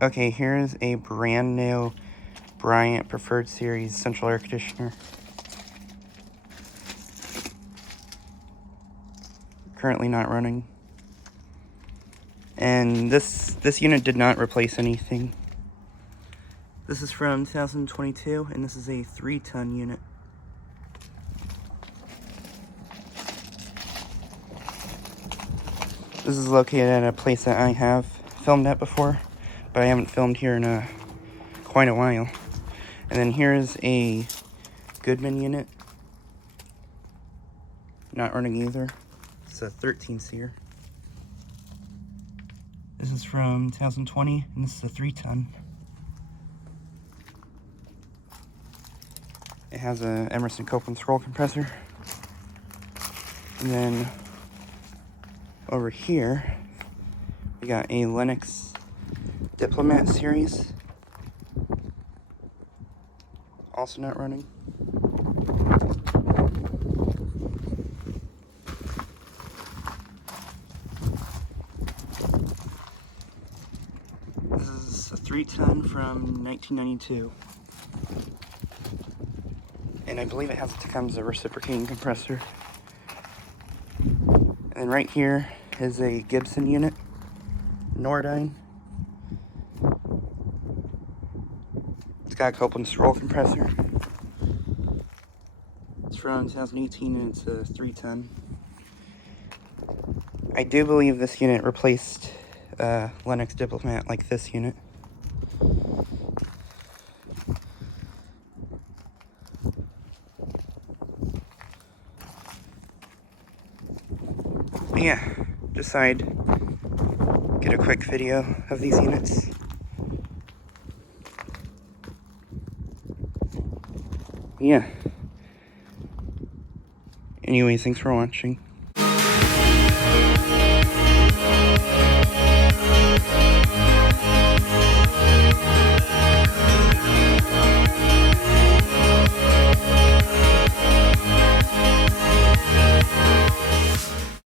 Okay, here is a brand new Bryant Preferred Series central air conditioner. Currently not running. And this unit did not replace anything. This is from 2022, and this is a 3-ton unit. This is located at a place that I have filmed at before, but I haven't filmed here in quite a while. And then here's a Goodman unit. Not running either. It's a 13-seer. This is from 2020, and this is a 3-ton. It has a Emerson Copeland scroll compressor. And then over here, we got a Lennox Diplomat series. Also not running. This is a 3-ton from 1992. And I believe it comes a reciprocating compressor. And then right here is a Gibson unit, Nordine. It's got a Copeland scroll compressor. It's from 2018 and it's a 3-ton. I do believe this unit replaced Lennox Diplomat like this unit. But yeah, decide get a quick video of these units. Yeah. Anyways, thanks for watching.